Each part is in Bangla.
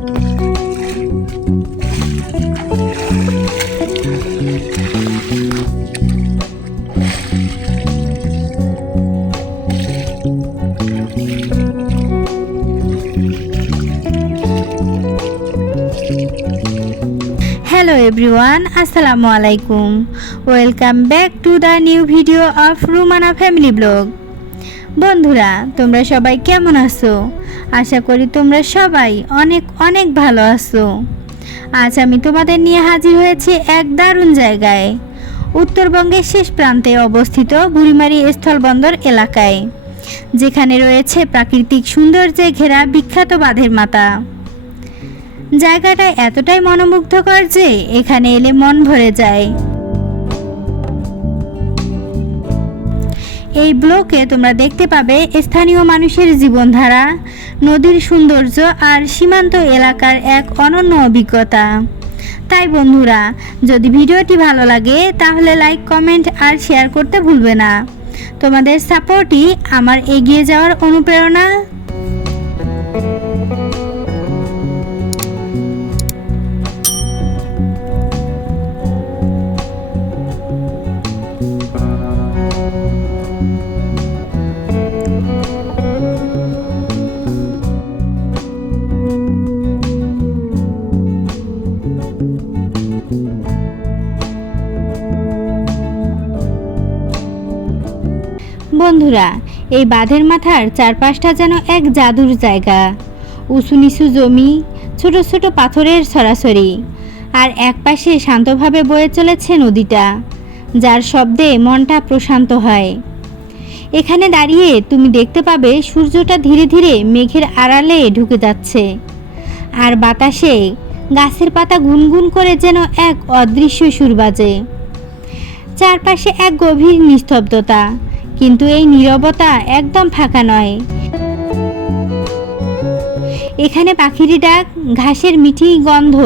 হ্যালো এভরিওয়ান আসসালামু আলাইকুম welcome back to the new video of Rumana family blog বন্ধুরা, তোমরা সবাই কেমন আছো? আশা করি তোমরা সবাই অনেক অনেক ভালো আছো। আজ আমি তোমাদের নিয়ে হাজির হয়েছি এক দারুণ জায়গায়। উত্তরবঙ্গের শেষ প্রান্তে অবস্থিত বুড়িমারি স্থলবন্দর এলাকায়, যেখানে রয়েছে প্রাকৃতিক সৌন্দর্যে ঘেরা বিখ্যাত বাঁধের মাতা জায়গাটা এতটাই মনোমুগ্ধকর যে এখানে এলে মন ভরে যায়। এই ব্লকে তোমরা দেখতে পাবে স্থানীয় মানুষের জীবনধারা, নদীর সৌন্দর্য আর সীমান্ত এলাকার এক অনন্য অভিজ্ঞতা। তাই বন্ধুরা, যদি ভিডিওটি ভালো লাগে, তাহলে লাইক, কমেন্ট আর শেয়ার করতে ভুলবে না। তোমাদের সাপোর্টই আমার এগিয়ে যাওয়ার অনুপ্রেরণা। বন্ধুরা, এই বাঁধের মাথার চারপাশটা যেন এক জাদুর জায়গা। উঁচু নিচু জমি, ছোট ছোট পাথরের সরাসরি, আর একপাশে শান্তভাবে বয়ে চলেছে নদীটা, যার শব্দে মনটা প্রশান্ত হয়। এখানে দাঁড়িয়ে তুমি দেখতে পাবে সূর্যটা ধীরে ধীরে মেঘের আড়ালে ঢুকে যাচ্ছে, আর বাতাসে গাছের পাতা গুনগুন করে যেন এক অদৃশ্য সুর বাজে। চারপাশে এক গভীর নিস্তব্ধতা কিন্তু এই নীরবতা একদম ফাঁকা নয়। এখানে পাখির ডাক, ঘাসের মিঠি গন্ধ,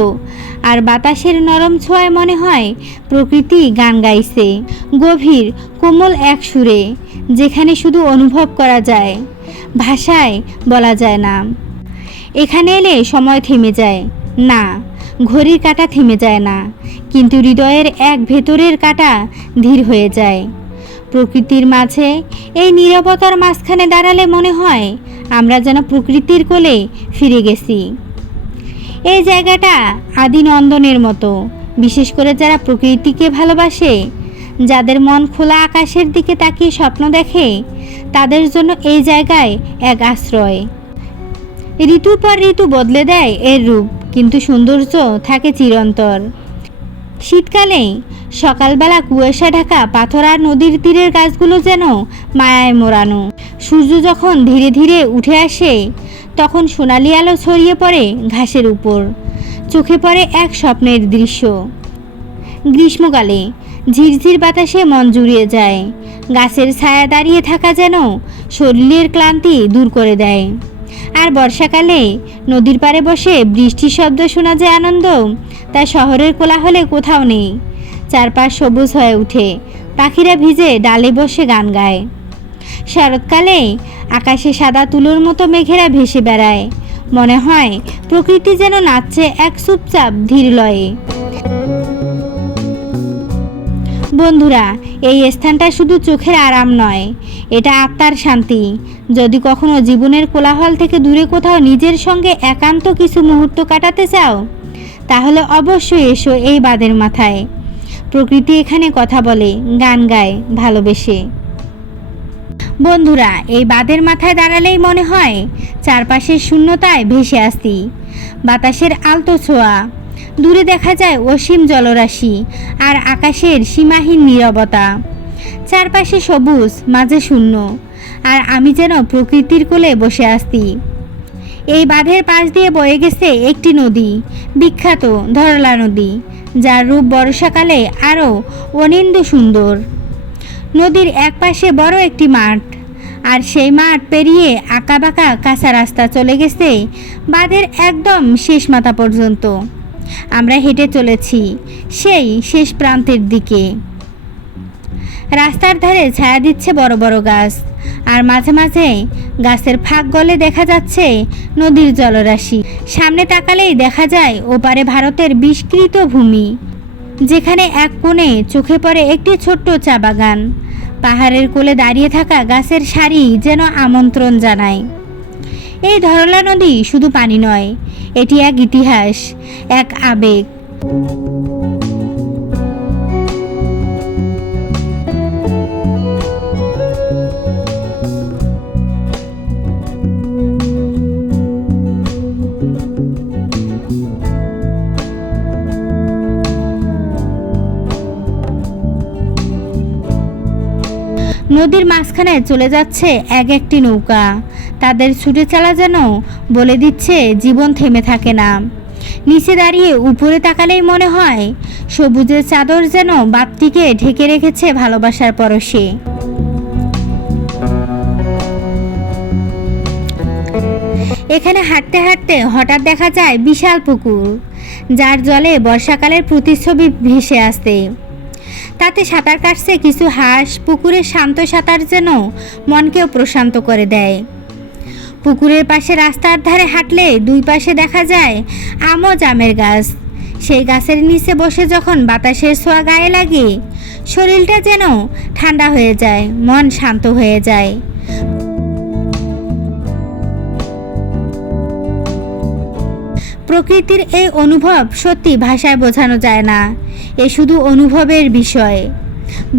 আর বাতাসের নরম ছোঁয়ায় মনে হয় প্রকৃতি গান গাইছে। গভীর, কোমল এক সুরে, যেখানে শুধু অনুভব করা যায়, ভাষায় বলা যায় না। এখানে এলে সময় থেমে যায়। না, ঘড়ির কাঁটা থেমে যায় না, কিন্তু হৃদয়ের এক ভেতরের কাঁটা ধীর হয়ে যায়। প্রকৃতির মাঝে এই নীরবতার মাঝখানে দাঁড়ালে মনে হয় আমরা যেন প্রকৃতির কোলে ফিরে গেছি। এই জায়গাটা আদি নন্দনের মতো, বিশেষ করে যারা প্রকৃতিকে ভালোবাসে, যাদের মন খোলা আকাশের দিকে তাকিয়ে স্বপ্ন দেখে, তাদের জন্য এই জায়গায় এক আশ্রয়। ঋতু পর ঋতু বদলে দেয় এর রূপ, কিন্তু সৌন্দর্য থাকে চিরন্তর। শীতকালে সকালবেলা কুয়াশা ঢাকা, পাথর আর নদীর তীরের গাছগুলো যেন মায়ায় মোড়ানো। সূর্য যখন ধীরে ধীরে উঠে আসে, তখন সোনালি আলো ছড়িয়ে পড়ে ঘাসের উপর। চোখে পড়ে এক স্বপ্নের দৃশ্য। গ্রীষ্মকালে ঝিরঝির বাতাসে মন জুড়িয়ে যায়। গাছের ছায়া দাঁড়িয়ে থাকা যেন শরীরের ক্লান্তি দূর করে দেয়। আর বর্ষাকালে নদীর পাড়ে বসে বৃষ্টির শব্দ শোনা যে আনন্দ, তা শহরের কোলাহলে কোথাও নেই। চারপাশ সবুজ হয়ে ওঠে পাখিরা ভিজে ডালে বসে গান গায়। শরৎকালে আকাশে সাদা তুলোর মতো মেঘেরা ভেসে বেড়ায়। মনে হয় প্রকৃতি যেন নাচছে এক চুপচাপ ধীর লয়ে। বন্ধুরা, এই স্থানটা শুধু চোখের আরাম নয়, এটা আত্মার শান্তি। যদি কখনো জীবনের কোলাহল থেকে দূরে কোথাও নিজের সঙ্গে একান্ত কিছু মুহূর্ত কাটাতে চাও, তাহলে অবশ্যই এসো এই বাদের মাথায়। প্রকৃতি এখানে কথা বলে, গান গায়, ভালোবেসে। বন্ধুরা, এই বাদের মাথায় দাঁড়ালেই মনে হয় চারপাশের শূন্যতায় ভেসে আসি বাতাসের আলতো ছোঁয়া, দূরে দেখা যায় অসীম জলরাশি আর আকাশের সীমাহীন নীরবতা। চারপাশে সবুজ, মাঝে শূন্য, আর আমি যেন প্রকৃতির কোলে বসে আসি এই বাঁধের পাশ দিয়ে বয়ে গেছে একটি নদী, বিখ্যাত ধরলা নদী। যার রূপ বর্ষাকালে আরও অনিন্দ সুন্দর। নদীর এক পাশে বড় একটি মাঠ, আর সেই মাঠ পেরিয়ে আঁকাবাঁকা কাঁচা রাস্তা চলে গেছে বাঁধের একদম শেষ মাথা পর্যন্ত। আমরা হেঁটে চলেছি সেই শেষ প্রান্তের দিকে। রাস্তার ধারে ছায়া দিচ্ছে বড় বড় গাছ। আর মাঝে মাঝে গাছের ফাঁক গলে দেখা যাচ্ছে নদীর জলরাশি। সামনে তাকালেই দেখা যায় ওপারে ভারতের বিস্কৃত ভূমি, যেখানে এক কোণে চোখে পড়ে একটি ছোট্ট চা বাগান। পাহাড়ের কোলে দাঁড়িয়ে থাকা গাছের সারি যেন আমন্ত্রণ জানায়। এই ধরলা নদী শুধু পানি নয়, এটি এক ইতিহাস, এক আবেগ। নদীর মাঝখানে চলে যাচ্ছে এক একটি নৌকা। তাদের ছুটে চালা যেন বলে দিচ্ছে জীবন থেমে থাকে না। নিচে দাঁড়িয়ে উপরে তাকালেই মনে হয় সবুজের চাদর যেন বাপটিকে ঢেকে রেখেছে ভালোবাসার পরশে। এখানে হাঁটতে হাঁটতে হঠাৎ দেখা যায় বিশাল পুকুর, যার জলে বর্ষাকালের প্রতিচ্ছবি ভেসে আসে তাতে সাঁতার কাটছে কিছু হাঁস পুকুরের শান্ত সাঁতার যেন মনকেও প্রশান্ত করে দেয়। পুকুরের পাশে রাস্তার ধারে হাঁটলে দুই পাশে দেখা যায় আমও জামের গাছ। সেই গাছের নিচে বসে যখন বাতাসের ছোঁয়া গায়ে লাগে, শরীরটা যেন ঠান্ডা হয়ে যায়, মন শান্ত হয়ে যায়। প্রকৃতির এই অনুভব সত্যি ভাষায় বোঝানো যায় না। এ শুধু অনুভবের বিষয়।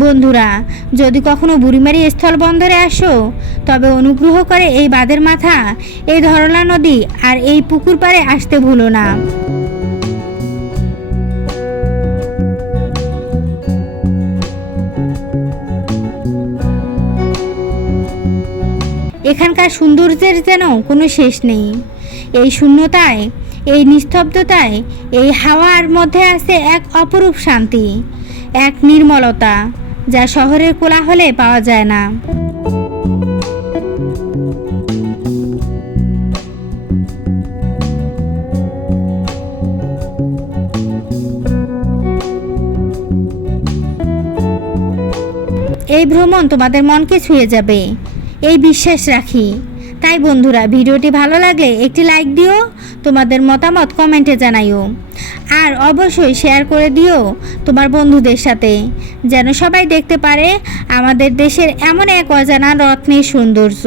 বন্ধুরা, যদি কখনো বুড়িমারি স্থলবন্দরে আসো, তবে অনুগ্রহ করে এই বাঁধের মাথা, এই ধরলা নদী আর এই পুকুর পাড়ে আসতে ভুলো না। এখানকার সৌন্দর্যের যেন কোনো শেষ নেই। এই শূন্যতায় এই নিস্তব্ধতায় এই হাওয়ার মধ্যে আছে এক অপরূপ শান্তি, এক নির্মলতা যা শহরের কোলাহলে পাওয়া যায় না। এই ভ্রমণ তোমাদের মনকে ছুঁয়ে যাবে, এই বিশ্বাস রাখি। তাই বন্ধুরা, ভিডিওটি ভালো লাগলে একটি লাইক দিও তোমাদের মতামত কমেন্টে জানাইও। আর অবশ্যই শেয়ার করে দিও তোমার বন্ধুদের সাথে, যেন সবাই দেখতে পারে আমাদের দেশের এমন এক অজানা রত্নের সৌন্দর্য।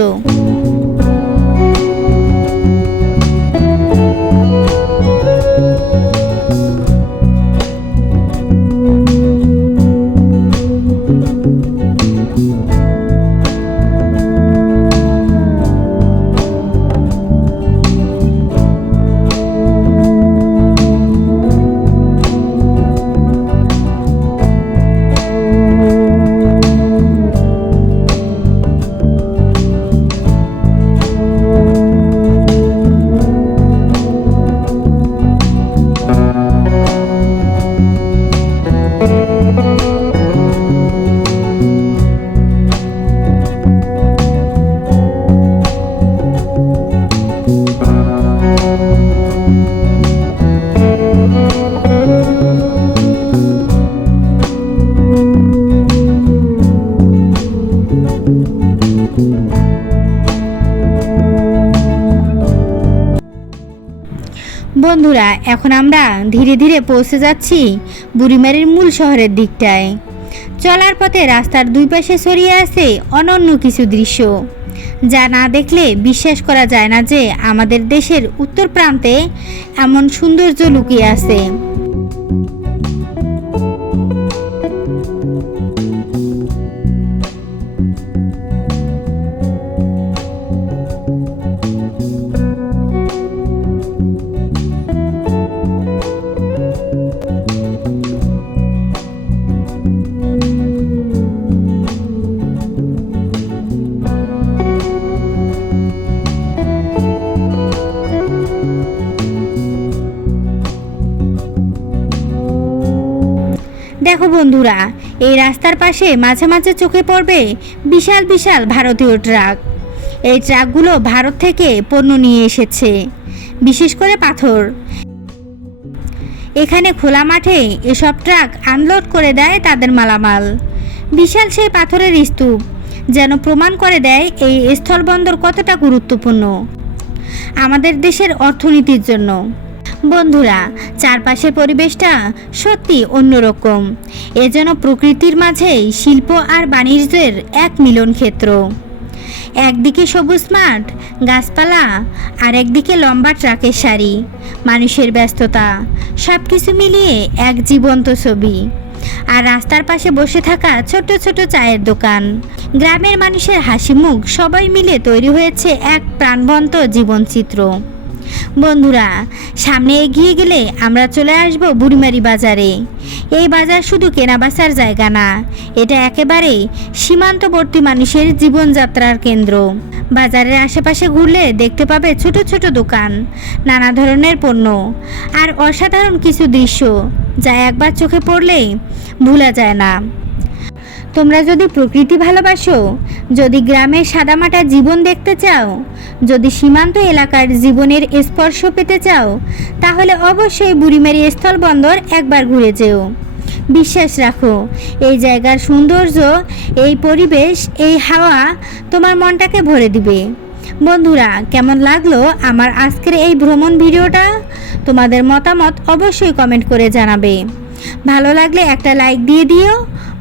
বন্ধুরা, এখন আমরা ধীরে ধীরে পৌঁছে যাচ্ছি বুড়িমারির মূল শহরের দিকটায়। চলার পথে রাস্তার দুই পাশে ছড়িয়ে আছে অনন্য কিছু দৃশ্য। যা না দেখলে বিশ্বাস করা যায় না যে আমাদের দেশের উত্তর প্রান্তে এমন সৌন্দর্য লুকিয়ে আছে। দেখো বন্ধুরা, এই রাস্তার পাশে মাঝে মাঝে চোখে পড়বে বিশাল বিশাল ভারতীয় ট্রাক। এই ট্রাকগুলো ভারত থেকে পণ্য নিয়ে এসেছে, বিশেষ করে পাথর। এখানে খোলা মাঠে এসব ট্রাক আনলোড করে দেয় তাদের মালামাল। বিশাল সেই পাথরের স্তূপ, যেন প্রমাণ করে দেয় এই স্থলবন্দর কতটা গুরুত্বপূর্ণ। আমাদের দেশের অর্থনীতির জন্য। বন্ধুরা, চারপাশের পরিবেশটা সত্যি অন্যরকম। এ যেন প্রকৃতির মাঝেই শিল্প আর বাণিজ্যের এক মিলন ক্ষেত্র। একদিকে সবুজ মাঠ, গাছপালা, আর একদিকে লম্বা ট্রাকের সারি। মানুষের ব্যস্ততা সব কিছু মিলিয়ে এক জীবন্ত ছবি। আর রাস্তার পাশে বসে থাকা ছোট ছোট চায়ের দোকান। গ্রামের মানুষের হাসি মুখ সবাই মিলে তৈরি হয়েছে এক প্রাণবন্ত জীবনচিত্র। বন্ধুরা, সামনে এগিয়ে গেলে আমরা চলে আসব বুড়িমারি বাজারে। এই বাজার শুধু কেনাবেচার জায়গা না, এটা একেবারে সীমান্তবর্তী মানুষের জীবনযাত্রার কেন্দ্র। বাজারের আশেপাশে ঘুরলে দেখতে পাবে ছোট ছোট দোকান, নানা ধরনের পণ্য আর অসাধারণ কিছু দৃশ্য যা একবার চোখে পড়লেই ভোলা যায় না। তোমরা যদি প্রকৃতি ভালোবাসো, যদি গ্রামের সাদামাটা জীবন দেখতে চাও, যদি সীমান্ত এলাকার জীবনের স্পর্শ পেতে চাও, তাহলে অবশ্যই বুড়িমারি স্থলবন্দর একবার ঘুরে যেও। বিশ্বাস রাখো, এই জায়গার সৌন্দর্য, এই পরিবেশ, এই হাওয়া তোমার মনটাকে ভরে দিবে। বন্ধুরা, কেমন লাগল আমার আজকের এই ভ্রমণ ভিডিওটা? তোমাদের মতামত অবশ্যই কমেন্ট করে জানাবে। ভালো লাগলে একটা লাইক দিয়ে দিও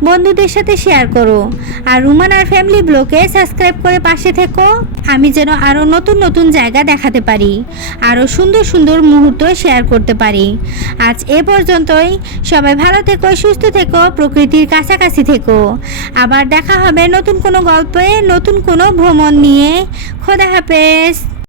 বন্ধুদের সাথে শেয়ার করো। আর রুমান আর ফ্যামিলি ব্লকে সাবস্ক্রাইব করে পাশে থেকো। আমি যেন আরও নতুন নতুন জায়গা দেখাতে পারি, আরও সুন্দর সুন্দর মুহূর্ত শেয়ার করতে পারি। আজ এ পর্যন্তই। সবাই ভালো থেকো, সুস্থ থেকো, প্রকৃতির কাছাকাছি থেকো। আবার দেখা হবে নতুন কোনো গল্পে, নতুন কোনো ভ্রমণ নিয়ে। খোদা হাফেজ।